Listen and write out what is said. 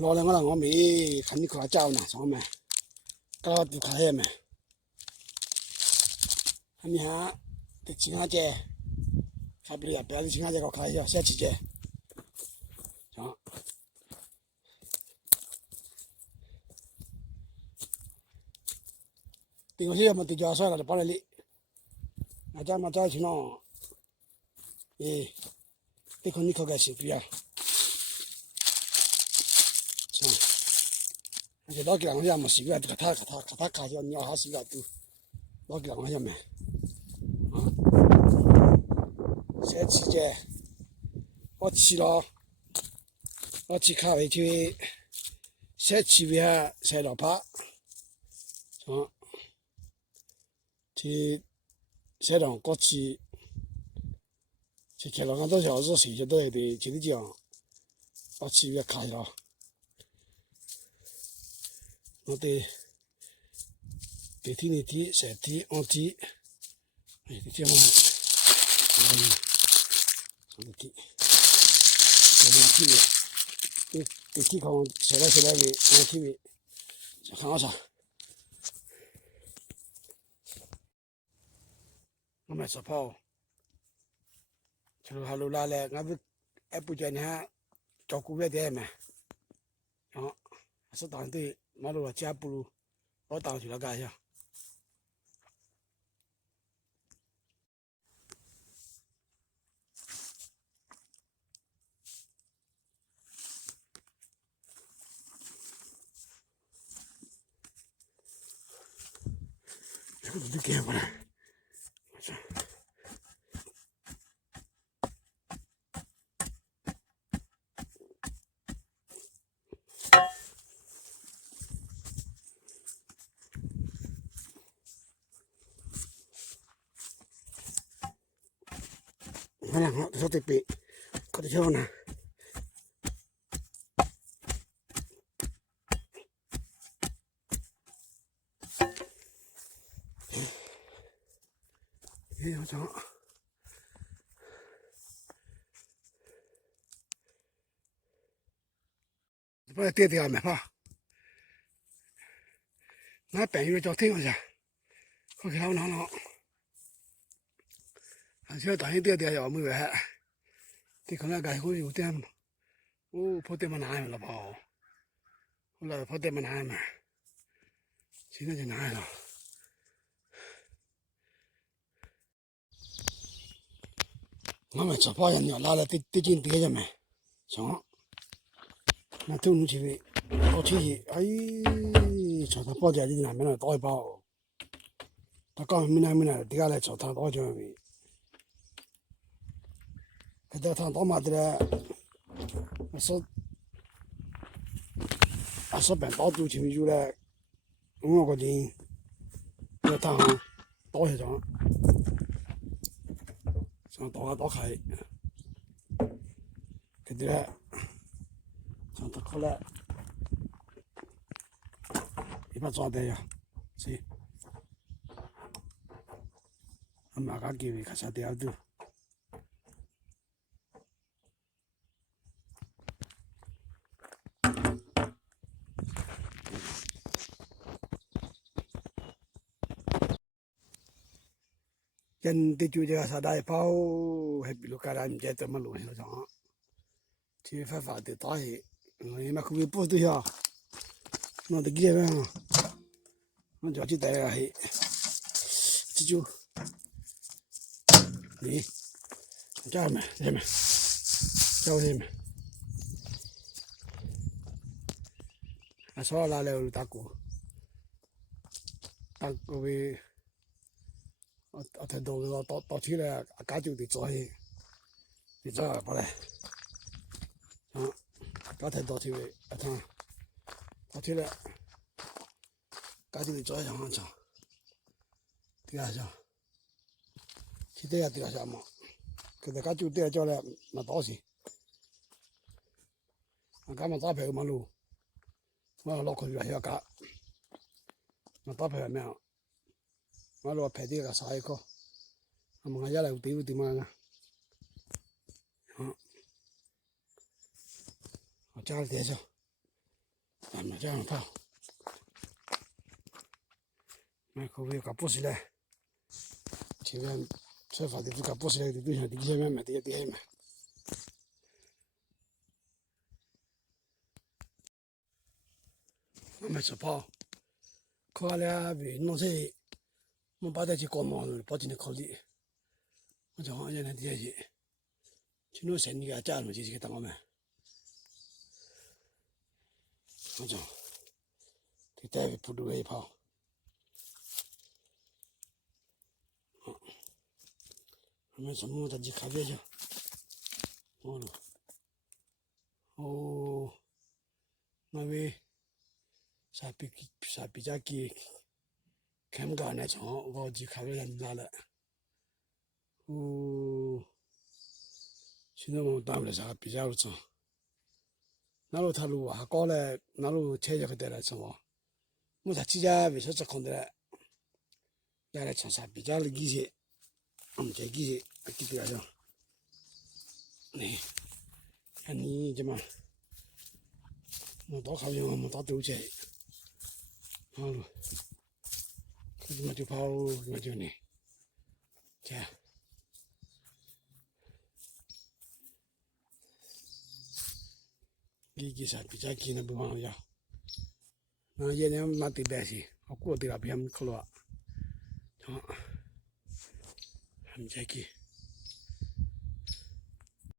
老了我让我妹看你可家伙呢，上面，搞都看下面，还没哈，这情人节，还不要不要的情人节我看一下，小七节，上，对我些么对家帅了就放那里，俺家嘛在一起弄，对看你可开心不呀？上，而且老给人家么习惯，看他看下鸟还习惯都，老给人家么，啊，小七节，我去了。我去咖啡去，小七位哈晒了趴，去晒上过去，去开了2个多小时，睡觉都还得接着讲，我去也开了，我得地铁的铁，晒铁按铁，哎，这地方上的铁，这边铁的，地铁扛晒来的按铁的，看好啥？我们说跑，就是哈路拉来，俺不还不叫你照顾别的嘛，啊，是当对马路加不如我当去了干啥？这个都干不了，我操！我两个说对背，可得跳呢。哎呀，操！把它带掉没吧？那半夜叫停下，可给他们弄。而且当然带要没完，这可能干活有点，跑点么难了跑，后来跑点么难嘛，现在就难了。我们吃跑人家拿来得劲带着嘛，上，那走路去跑出去，哎，朝他跑点的那边来打一跑，他刚没来，底下来朝他打就没。他在他打嘛的嘞，说办打足球就来5个点，在他打一仗，上打开，给的嘞，上他过来，一把抓的呀，是，俺妈个机会看啥掉都。人的就这啥大跑，还比如干咱们这怎么路上上，去发的打去，嘛可以不对呀，那得给人，我叫去带了嘿，这就，你，家们，家们，家们，啊，说拿来打鼓，打鼓为。听到到起来，家就得做起，你做不来，家听到起来，他到起来，家就得做一上场，对下下，去对下嘛，可是家就对下来，那到时，俺们打牌嘛路，我老可以下家，那打牌没有，我老牌的个啥一个，我们家来对嘛个，我家里点上。咱们这样泡，那可不可以搞不起来？前面吃饭的不搞不起来的，都想底下面买，底下买。我们吃泡，烤下来为弄菜，我把它去搞毛了，把今天烤的，我正好现在底下去，去弄生的给加了进去给当我们，我讲，给单位铺路一泡。我们什么他去咖啡去？哦，那位啥比较给看不到那场，我去咖啡人拿了。哦，现在我们单位啥比较长，那路他路还高了，那路车就可得了什么？我才几家为啥子空的？原来长啥比较的一些，我们这一些给多少？你看你怎么？我打烤羊，我打斗鸡，好了，可怎么就跑，我就呢，这样。你啥比较近的不方要，那现在嘛对白些，我过对了别人可了，好，很再见。